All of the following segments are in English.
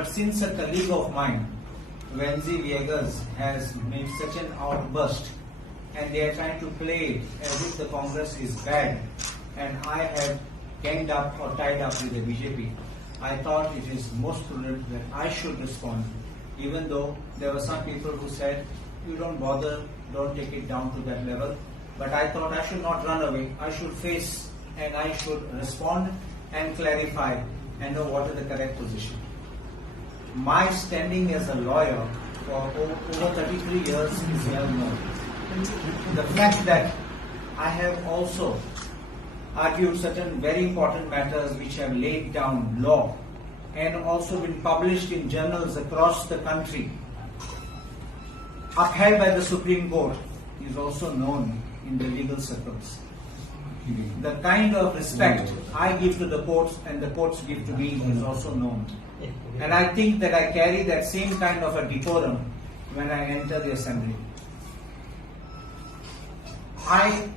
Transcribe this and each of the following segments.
But since a colleague of mine, Venzy Viegas, has made such an outburst, and they are trying to play it as if the Congress is bad, and I have ganged up or tied up with the BJP, I thought it is most prudent that I should respond, even though there were some people who said, you don't bother, don't take it down to that level. But I thought I should not run away. I should face and I should respond and clarify and know what is the correct position. My standing as a lawyer for over 33 years is well known. The fact that I have also argued certain very important matters which have laid down law and also been published in journals across the country, upheld by the Supreme Court, is also known in the legal circles. The kind of respect I give to the courts and the courts give to me is also known. And I think that I carry that same kind of a decorum when I enter the assembly. I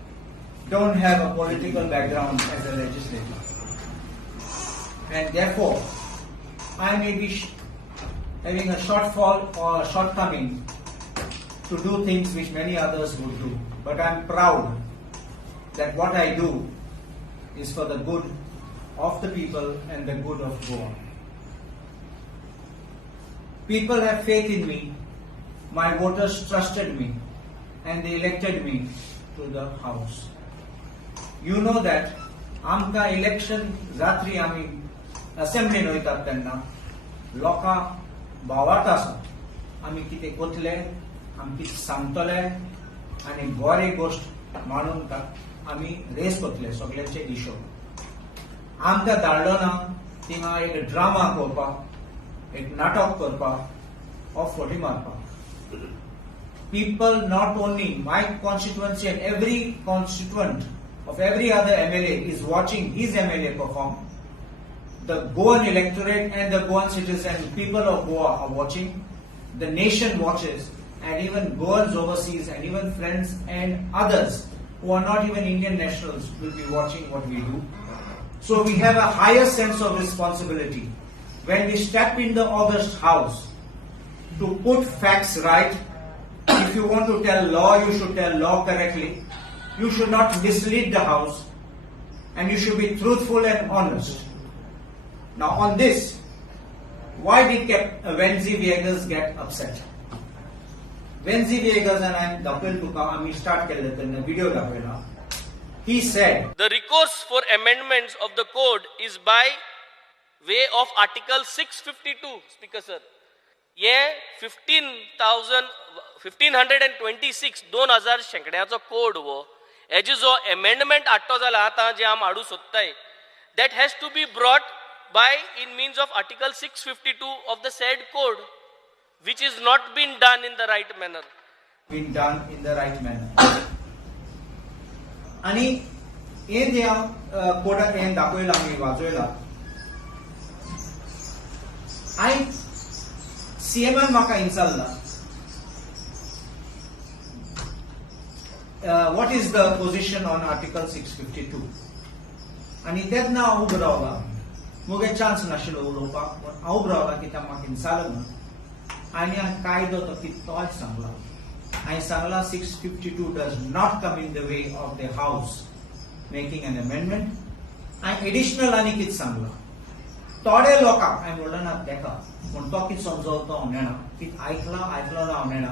don't have a political background as a legislator, and therefore I may be having a shortfall or a shortcoming to do things which many others would do. But I'm proud that what I do is for the good of the people and the good of Goa. People have faith in me, my voters trusted me, and they elected me to the House. You know that आमका election रात्री आमी assembly वयतात तेन्ना लोकां भावार्थ आसात आमी कितें कोतले आमी कितें सांगतले आनी बरी गोष्ट मानून आमी रेस कोतले सगळ्यांचे हिशोब आमकां धाडलो ना थिंगा एक ड्रामा करपाक एक नाटक करपाक or फोटी मारपाक. People, not only my constituency and every constituent of every other MLA is watching his MLA perform. The Goan electorate and the Goan citizens, people of Goa are watching. The nation watches, and even Goans overseas and even friends and others who are not even Indian nationals will be watching what we do. So we have a higher sense of responsibility when we step in the August House to put facts right. If you want to tell law, you should tell law correctly. You should not mislead the House, and you should be truthful and honest. Now on this, why did Venzy Viegas get upset? Venzy Viegas, and I'm Dapil Tuka, I start the video Dapila. He said, the recourse for amendments of the code is by way of Article 652, Speaker Sir. ये 1526 2000 शेंकड्याचो code वो hazy जो amendment हाडटो जाल्यार आतां जे आम हाडू सोदताय that has to be brought by in means of Article 652 of the said code, which is not been done in the right manner. Been done in the right manner. आणि हे जे कोडाक हे दाखयला आमी वाचयला आय CMन म्हाका इंचारला what is the position on Article 652 आणि तेन्ना हांव उबो रावला मुगे chance नाशिल्लो उलोवपाक पण हांव उबो रावला कित्याक म्हाका इंचारलो म्हणून आनी हांवें कायदो तो कितोच सांगला हांवें Sangla 652 does not come in the way of the House making an amendment हांवें एडिशनल आनी कितें सांगला थोडे लोकांक हांवें म्हणलें ना तेका पूण तो कितें समजवतो हांव नेना कितें आयकला ना हांव नेना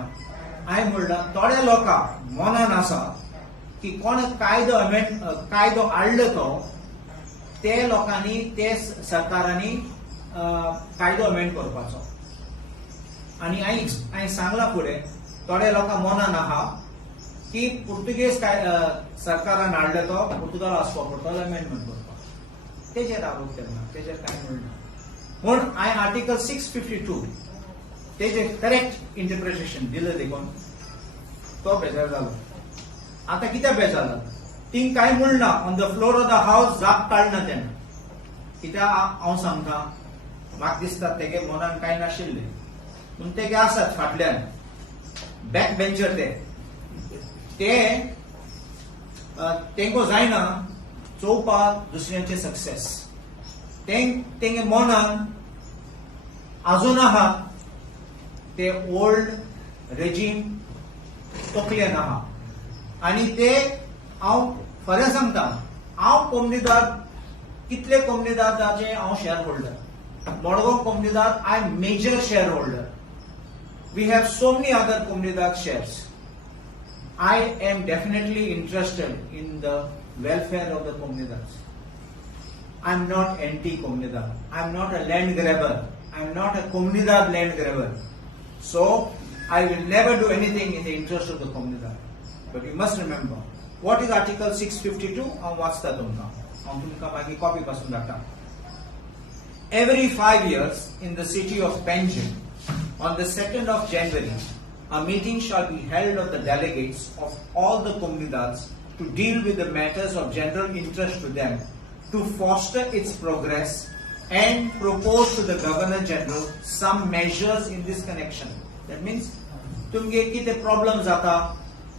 हांवें म्हणलां थोड्या लोकांक मनान आसा की कोण कायदो हाडलो तो ते लोकांनी ते सरकारांनी कायदो अमेंड करपाचो आनी हांवें सांगला फुडें थोड्या लोकांक मनान आहा की पुर्तुगेज सरकारान हाडलो तो पुर्तुगाल आसपा पडटलो अमेंडमेंट करपाक तेजेर आरोप केला तेजेर कांय म्हणना पूण हांवें आर्टिकल 652 तेजे करेक्ट इंटरप्रिटेशन दिलें देखून तो बेजार जालो आतां कित्याक बेजार जालो थिंग कांय म्हणना on the floor of the हावस जाप काडना तेन्ना कित्याक हांव सांगता म्हाका दिसता तेगे मनान कांय नाशिल्लें पूण तेगे आसात फाटल्यान बॅक बेंचर ते तेंको जायना चोवपाक दुसऱ्यांचे सक्सेस तेंगे मनान अजून आहा ते ओल्ड रेजीम तकले आहा आणि ते हांव खरें सांगता हांव कोमनीदार कितले कोमनीदाराचे हांव शेअर होल्डर मडगांव कोमनीदार I major share holder we have so many other कोमनीदार shares I am definitely interested in the welfare of the Komnidars. I am not anti-Komnidar. I am not a land grabber. I am not a Komnidar land grabber. So, I will never do anything in the interest of the Komnidar. But you must remember, what is Article 652? And what's that? Copy pasun data. Every 5 years in the city of Panjim, on the 2nd of January, a meeting shall be held of the delegates of all the Komnidars to deal with the matters of general interest to them, to foster its progress and propose to the Governor General some measures in this connection. That means, तुमगे किते problems जाता,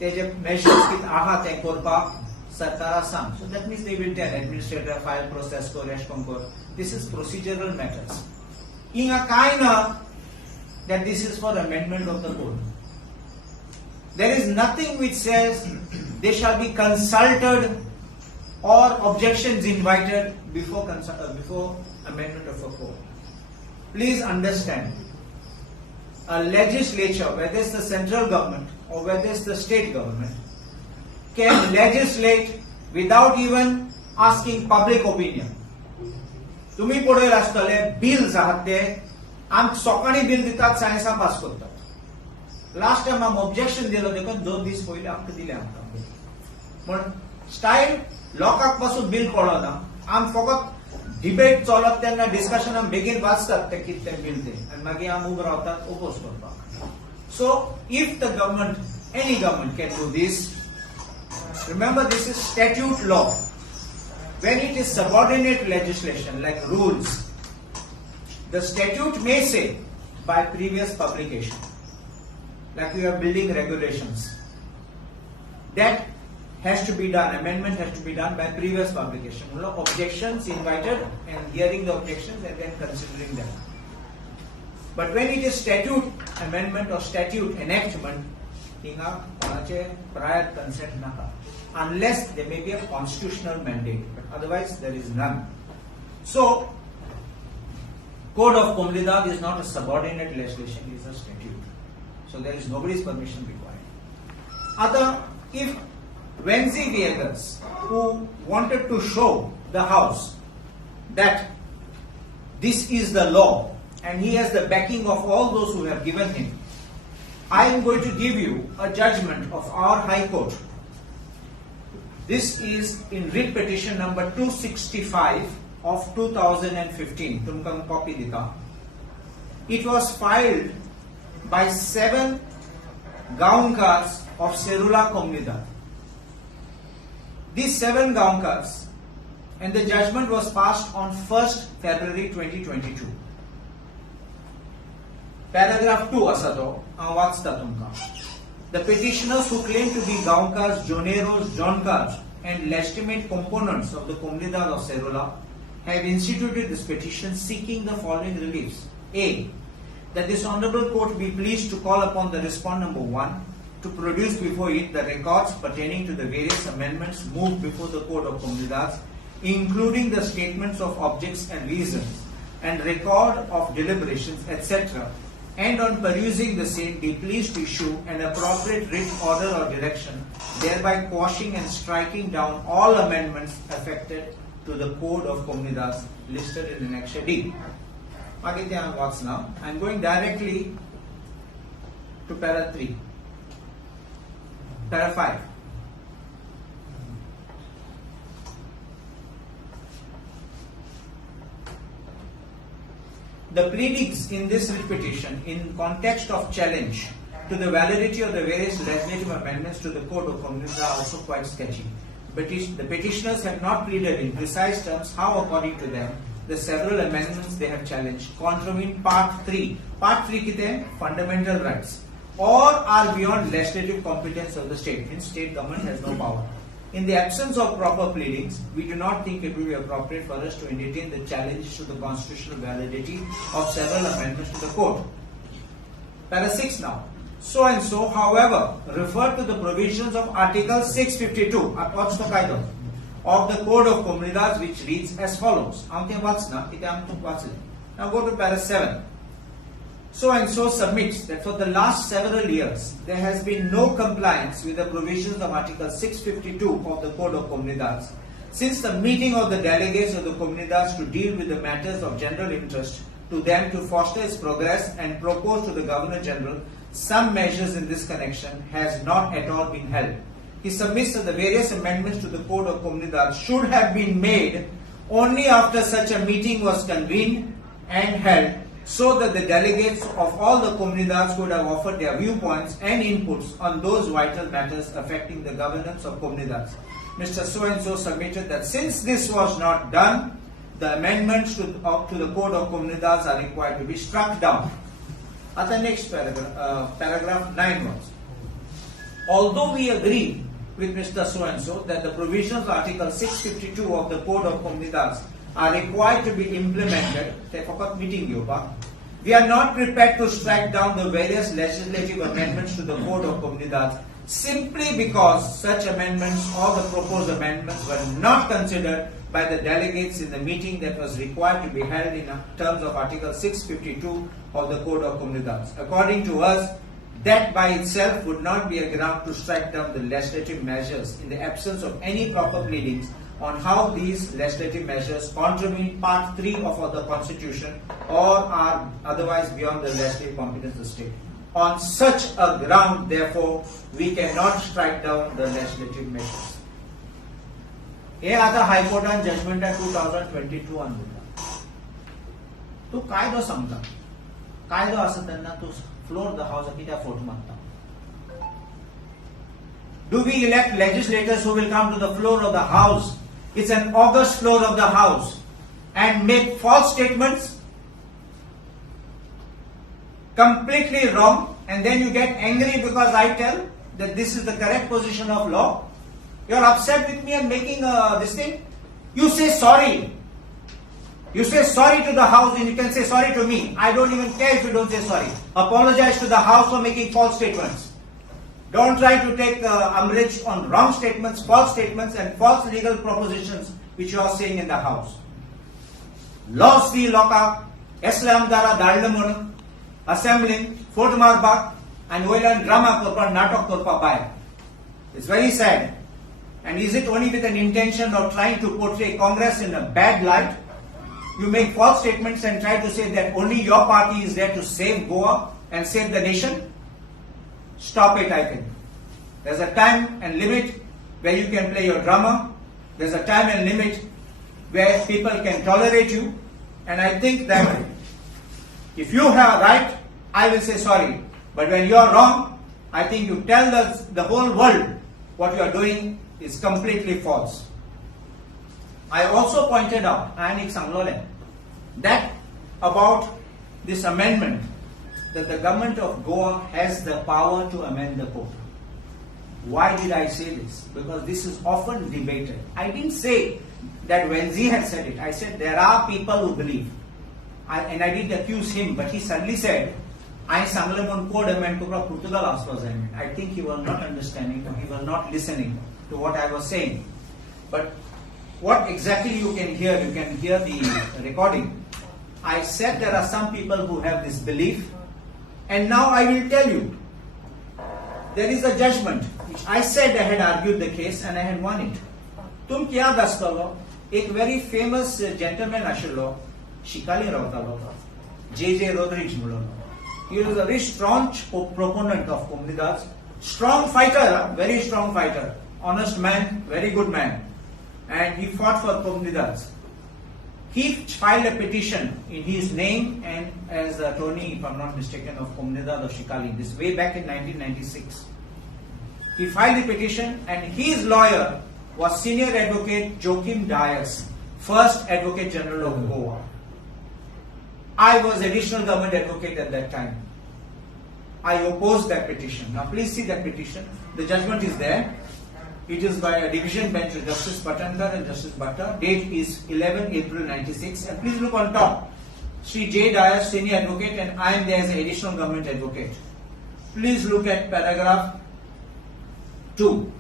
तेजे measures कित आहा ते करपाक सरकारा सांग. So that means they will tell administrator file process ko response ko. This is procedural matters. Inga kaina that this is for amendment of the code. There is nothing which says they shall be consulted or objections invited before amendment of a code. Please understand, a legislature, whether it's the central government or whether it's the state government, can legislate without even asking public opinion. तुम्ही पळयला आसतले bills आहात ते आमकां सकाळी bill दितात सायन्सा पास करतात. Last time आम ऑब्जेक्शन दिलो देखून 2 दीस पयलीं आमकां दिलें आमकां पण स्टायल लोकांक पासून बिल कळना आम फकत डिबेट चलत तेन्ना डिस्कशनान बेगीन वाचतात ते कितें बिल ते आनी मागीर आम उबे रावतात ओपोज करपाक. So if the government any government can do this remember this is statute law. When it is subordinate legislation like rules, the statute may say by previous publication, like we are building regulations, that has to be done, amendment has to be done by previous publication. Objections invited and hearing the objections and then considering them. But when it is statute amendment or statute enactment, prior consent naha, unless there may be a constitutional mandate, but otherwise there is none. So, Code of Komnidar is not a subordinate legislation, it is a statute. So there is nobody's permission required. If Venzy Viegas, who wanted to show the House that this is the law and he has the backing of all those who have given him, I am going to give you a judgment of our High Court. This is in writ petition number 265 of 2015. Tumka copy dita. It was filed by 7 Gaunkars of Serula Komnidar. These 7 Gaunkars, and the judgment was passed on 1st February 2022. Paragraph 2 asato what's tumka. The petitioners who claim to be Gaunkars, Joneros, Jonkars and legitimate components of the Komnidar of Serula have instituted this petition seeking the following reliefs. A. That this honorable court be pleased to call upon the respondent number 1 to produce before it the records pertaining to the various amendments moved before the Code of Komnidars, including the statements of objects and reasons and record of deliberations, etc., and on perusing the same be pleased to issue an appropriate writ order or direction, thereby quashing and striking down all amendments affected to the Code of Komnidars listed in Annexure D. What's now? I am going directly to para 3. Para 5. The pleadings in this petition in context of challenge to the validity of the various legislative amendments to the Code of Komnidar are also quite sketchy. The petitioners have not pleaded in precise terms how, according to them, the several amendments they have challenged contravene Part 3. Part 3 kite fundamental rights or are beyond legislative competence of the state. Hence, state government has no power. In the absence of proper pleadings, we do not think it will be appropriate for us to entertain the challenge to the constitutional validity of several amendments to the code. Para 6 now. So and so, however, refer to the provisions of Article 652 of the Code of Comunidades, which reads as follows. Now go to para 7. So and so submits that for the last several years there has been no compliance with the provisions of Article 652 of the Code of Comunidades since the meeting of the delegates of the Comunidades to deal with the matters of general interest to them to foster its progress and propose to the Governor General some measures in this connection has not at all been held. He submits that the various amendments to the Code of Comunidades should have been made only after such a meeting was convened and held, so that the delegates of all the comunidades could have offered their viewpoints and inputs on those vital matters affecting the governance of comunidades. Mr. So-and-so submitted that since this was not done, the amendments to the Code of Comunidades are required to be struck down. At the next paragraph, paragraph 9 was. Although we agree with Mr. So-and-so that the provisions of Article 652 of the Code of Comunidades are required to be implemented, we are not prepared to strike down the various legislative amendments to the Code of Comunidades simply because such amendments or the proposed amendments were not considered by the delegates in the meeting that was required to be held in terms of Article 652 of the Code of Comunidades. According to us, that by itself would not be a ground to strike down the legislative measures in the absence of any proper pleadings on how these legislative measures contravene Part 3 of the Constitution or are otherwise beyond the legislative competence of the state. On such a ground, therefore, we cannot strike down the legislative measures. हे आता हायकोर्टान judgement 2022 दिला. तू कायदो सांगता, कायदो आसा तेन्ना तू floor the house कित्याक फोट मारता? Do we elect legislators who will come to the floor of the house? It's an august floor of the house and make false statements, completely wrong, and then you get angry because I tell that this is the correct position of law. You're upset with me and making this thing. You say sorry. You say sorry to the house and you can say sorry to me. I don't even care if you don't say sorry. Apologize to the house for making false statements. Don't try to take umbrage on wrong statements, false statements and false legal propositions which you are saying in the house. Laws the loka, Islam dara daldamun, assembling, fort marbak, and oilan drama korpa, natok korpa bay. It's very sad. And is it only with an intention of trying to portray Congress in a bad light? You make false statements and try to say that only your party is there to save Goa and save the nation? Stop it, I think. There's a time and limit where you can play your drama. There's a time and limit where people can tolerate you. And I think that if you have right, I will say sorry. But when you are wrong, I think you tell the whole world what you are doing is completely false. I also pointed out, that about this amendment, that the government of Goa has the power to amend the code. Why did I say this? Because this is often debated. I didn't say that Venzy had said it. I said there are people who believe. And I didn't accuse him, but he suddenly said, I code amend Portugal amendment. I think he was not understanding or he was not listening to what I was saying. But what exactly you can hear the recording. I said there are some people who have this belief, and now I will tell you, there is a judgment, which I said I had argued the case and I had won it. Tum kya dastalo, एक very famous gentleman आशिल्लो, शिकाली रावतालो, J.J. Rodriguez म्हणून. He was a very strong proponent of comunidades, strong fighter, very strong fighter, honest man, very good man, and he fought for comunidades. He filed a petition in his name and as attorney, if I'm not mistaken, of Comunidad of Shikali, this way back in 1996. He filed the petition and his lawyer was Senior Advocate Joachim Dias, First Advocate General of Goa. I was Additional Government Advocate at that time. I opposed that petition. Now please see that petition. The judgment is there. It is by a division bench of Justice Patankar and Justice Bhatta. Date is 11 April 96. And please look on top. Sri J. Dayas, Senior Advocate, and I am there as an additional government advocate. Please look at paragraph 2.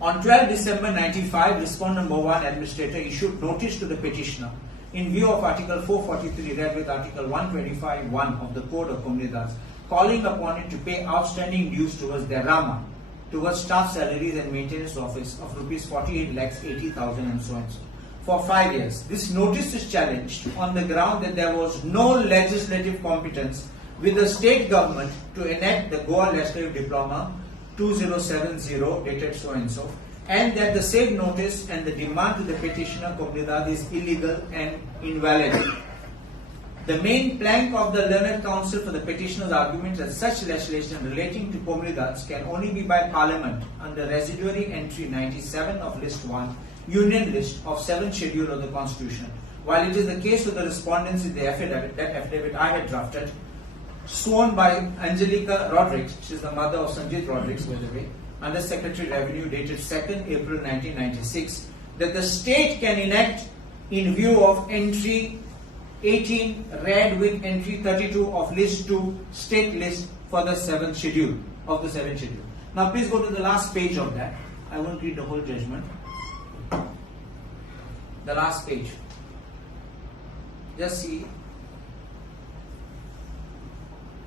On 12 December 95, Respondent number 1 Administrator issued notice to the petitioner in view of Article 443 read with Article 125(1) of the Code of Comunidades, calling upon it to pay outstanding dues towards their Rama, towards staff salaries and maintenance office of rupees 48,80,000 and so and so, for 5 years. This notice is challenged on the ground that there was no legislative competence with the state government to enact the Goa Legislative Diploma 2070 dated so and so, and that the same notice and the demand to the petitioner Comunidad is illegal and invalid. The main plank of the learned counsel for the petitioner's argument that such legislation relating to Comunidades can only be by Parliament under residuary entry 97 of List 1, Union List of 7th Schedule of the Constitution, while it is the case of the respondents in the affidavit, that affidavit I had drafted, sworn by Angelica Rodrigues, she is the mother of Sanjit Rodrigues, by the way, Under Secretary Revenue dated 2nd April 1996, that the state can enact in view of entry 18 read with entry 32 of list 2 state list for the 7th schedule of the 7th schedule. Now please go to the last page of that. I won't read the whole judgment. The last page. Just see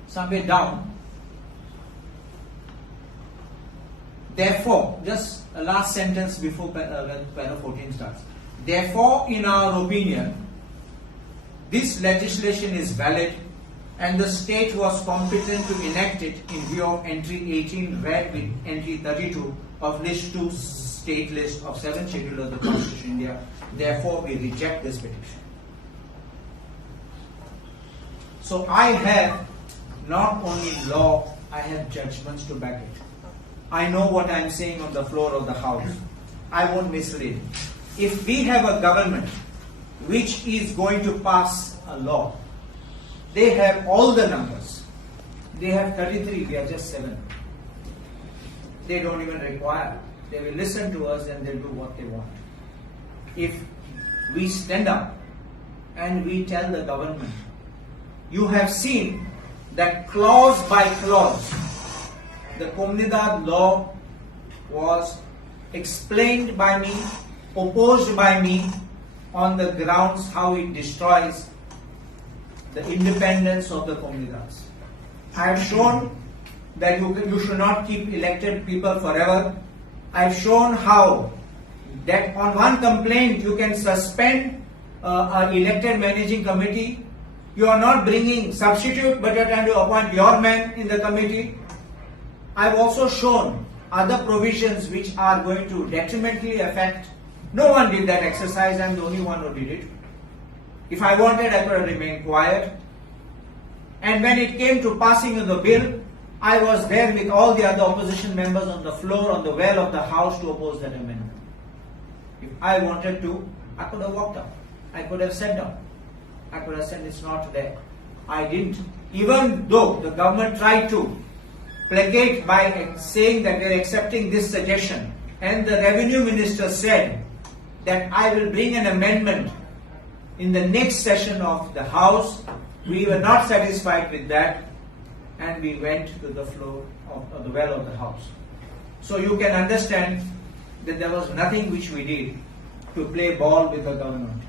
somewhere down. Therefore, just a last sentence before paragraph 14 starts. Therefore, in our opinion, this legislation is valid and the state was competent to enact it in view of entry 18 read with entry 32 of list 2 state list of 7th schedule of the Constitution of India. Therefore, we reject this petition. So I have not only law, I have judgments to back it. I know what I am saying on the floor of the House. I won't mislead. If we have a government which is going to pass a law, they have all the numbers. They have 33, we are just 7. They don't even require. They will listen to us and they'll do what they want. If we stand up and we tell the government, you have seen that clause by clause, the Comunidad law was explained by me, opposed by me on the grounds how it destroys the independence of the Comunidades. I have shown that you should not keep elected people forever. I have shown how that on one complaint you can suspend an elected managing committee. You are not bringing substitute, but you are trying to appoint your man in the committee. I have also shown other provisions which are going to detrimentally affect. No one did that exercise. I am the only one who did it. If I wanted, I could have remained quiet. And when it came to passing of the bill, I was there with all the other opposition members on the floor, on the well of the House to oppose that amendment. If I wanted to, I could have walked out. I could have sat down. I could have said it's not there. I didn't. Even though the government tried to placate by saying that they're accepting this suggestion, and the revenue minister said that I will bring an amendment in the next session of the House. We were not satisfied with that and we went to the floor of the well of the House. So you can understand that there was nothing which we did to play ball with the government.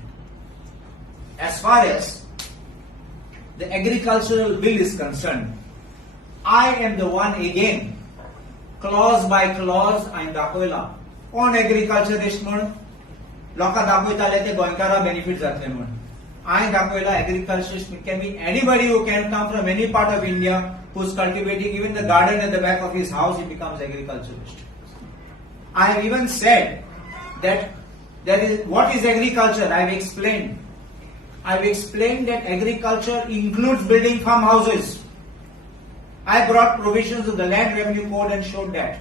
As far as the agricultural bill is concerned, I am the one again, clause by clause, I am dakoila. On agriculturist mon, loka dakoita lete goinkara benefits atle mon. I am dakoila agriculturist. It can be anybody who can come from any part of India who is cultivating even the garden at the back of his house. He becomes agriculturist. I have even said that there is what is agriculture. I have explained. I have explained that agriculture includes building farmhouses. I brought provisions of the Land Revenue Code and showed that.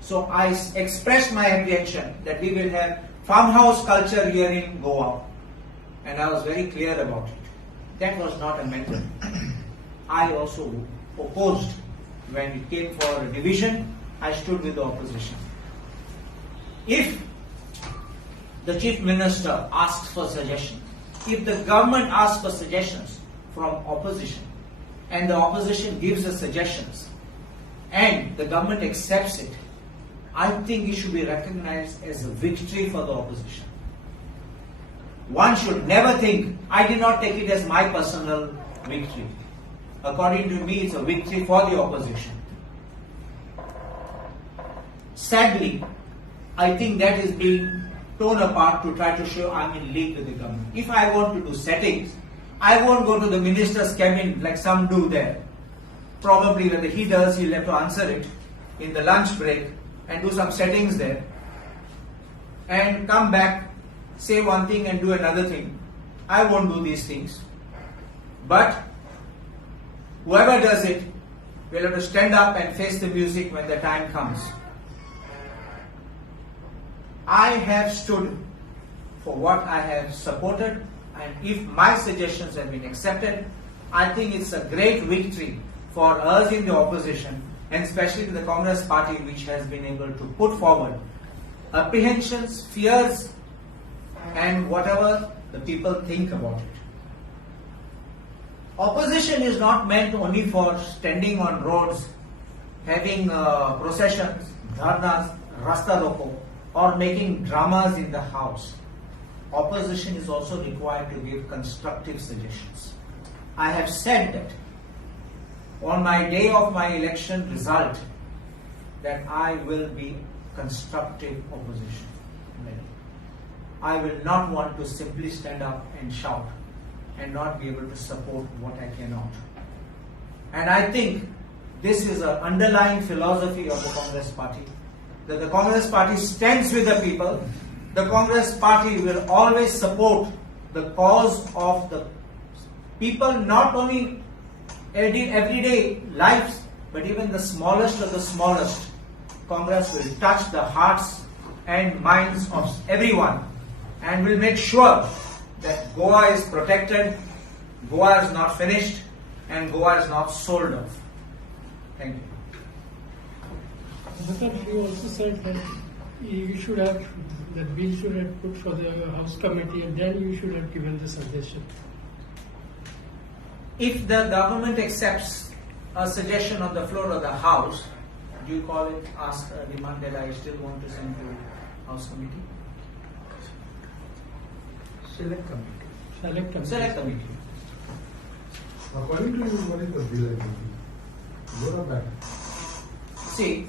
So I expressed my apprehension that we will have farmhouse culture here in Goa. And I was very clear about it. That was not amended. I also opposed when it came for a division. I stood with the opposition. if the Chief Minister asks for suggestions, if the government asks for suggestions from opposition, and the opposition gives the suggestions, and the government accepts it, I think it should be recognized as a victory for the opposition. One should never think, I did not take it as my personal victory. According to me, it's a victory for the opposition. Sadly, I think that is being torn apart to try to show I'm in league with the government. If I want to do settings, I won't go to the minister's cabin like some do there. Probably whether he does, he'll have to answer it in the lunch break and do some settings there and come back, say one thing and do another thing. I won't do these things. But whoever does it will have to stand up and face the music when the time comes. I have stood for what I have supported, and if my suggestions have been accepted, I think it's a great victory for us in the opposition, and especially the Congress party, which has been able to put forward apprehensions, fears, and whatever the people think about it. Opposition is not meant only for standing on roads, having processions, dharnas, rasta roko, or making dramas in the house. Opposition is also required to give constructive suggestions. I have said that on my day of my election result, that I will be constructive opposition. I will not want to simply stand up and shout and not be able to support what I cannot. And I think this is an underlying philosophy of the Congress party, that the Congress party stands with the people. The Congress party will always support the cause of the people, not only everyday lives, but even the smallest of the smallest. Congress will touch the hearts and minds of everyone and will make sure that Goa is protected, Goa is not finished, and Goa is not sold off. Thank you. But you also said that you should have, that bill should have put for the House committee and then you should have given the suggestion. If the government accepts a suggestion on the floor of the House, do you call it, ask a demand that I still want to send to House committee? Select committee. Select committee. Select committee. According to you, what is the bill again? Good or bad? See,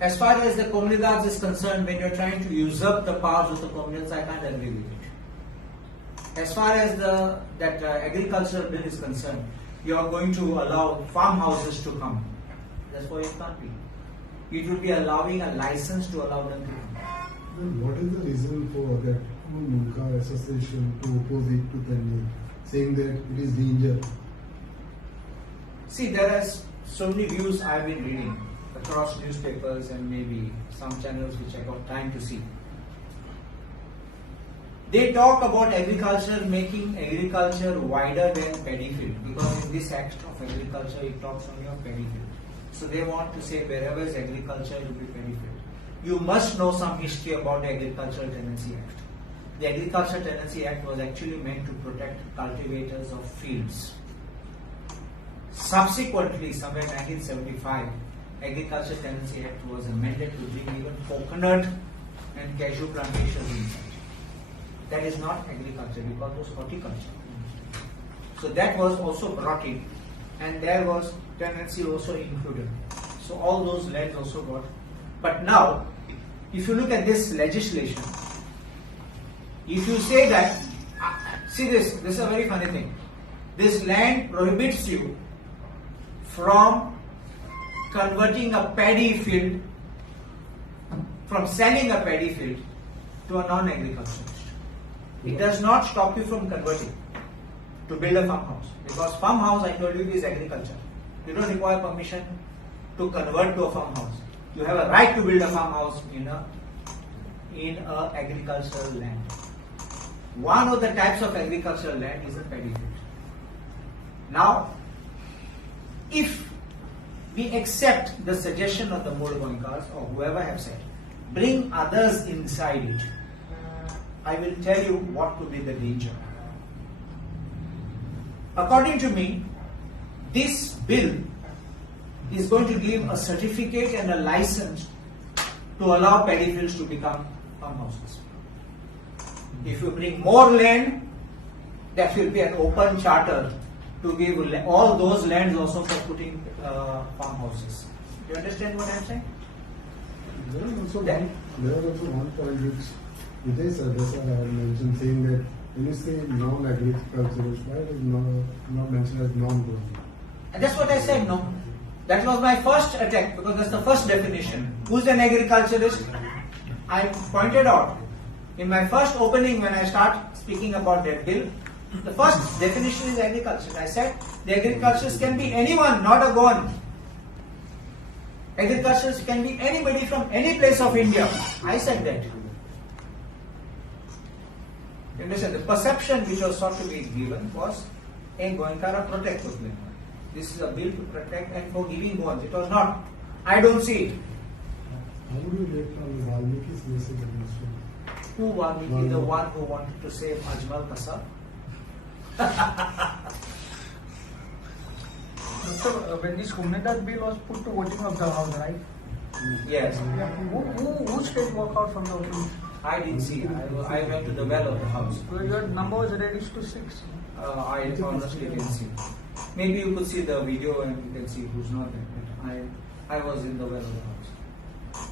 as far as the Comunidades is concerned, when you're trying to usurp the powers of the Comunidades, I can't agree with it. As far as that agricultural bill is concerned, you are going to allow farmhouses to come. That's why it can't be. It would be allowing a license to allow them to come. Then what is the reason for that Munka association to oppose it to Tanni, saying that it is danger? See, there are so many views I've been reading across newspapers and maybe some channels which I got time to see. They talk about agriculture, making agriculture wider than paddy field, because in this act of agriculture it talks only of paddy field. So they want to say wherever is agriculture it will be paddy field. You must know some history about the Agricultural Tenancy Act. The Agricultural Tenancy Act was actually meant to protect cultivators of fields. Subsequently, somewhere in 1975, Agricultural Tenancy Act was amended to bring even coconut and cashew plantations inside. That is not agriculture, because it was horticulture. So that was also brought in, and there was tenancy also included. So all those lands also got. But now, if you look at this legislation, if you say that, see this is a very funny thing. This land prohibits you from converting a paddy field, from selling a paddy field to a non-agricultural. It does not stop you from converting to build a farmhouse, because farmhouse, I told you, is agriculture. You don't require permission to convert to a farmhouse. You have a right to build a farmhouse in a agricultural land. One of the types of agricultural land is a paddy field. Now, if we accept the suggestion of the Moor Goenkas or whoever have said bring others inside it, I will tell you what could be the danger. According to me, this bill is going to give a certificate and a license to allow paddy fields to become farmhouses. If you bring more land, that will be an open charter to give all those lands also for putting farmhouses. Do you understand what I am saying? There is also one point which Vijay Sardesar had mentioned, saying that when you say non-agriculturist, why is not mentioned as non-growing? And that's what I said, no? That was my first attack, because that's the first definition. Who's an agriculturist? I pointed out in my first opening when I start speaking about that bill, the first definition is agriculture. I said the agriculturist can be anyone, not a Goan. Agriculturist can be anybody from any place of India. I said that. You understand? The perception which was sought to be given was a Goenkara protect of land. This is a bill to protect and for giving Goans. It was not. I don't see it. How would you rate on Valmiki's basic administration? Who Valmiki? The one who wanted to save Ajmal Kasab? So when this Humnedat bill was put to voting of the House, right? Yes. Who stayed walk out from the voting? I didn't see. I went to the well of the house. So your number was reduced to 6. I honestly didn't see. Maybe you could see the video and you can see who's not there. But I was in the well of the house.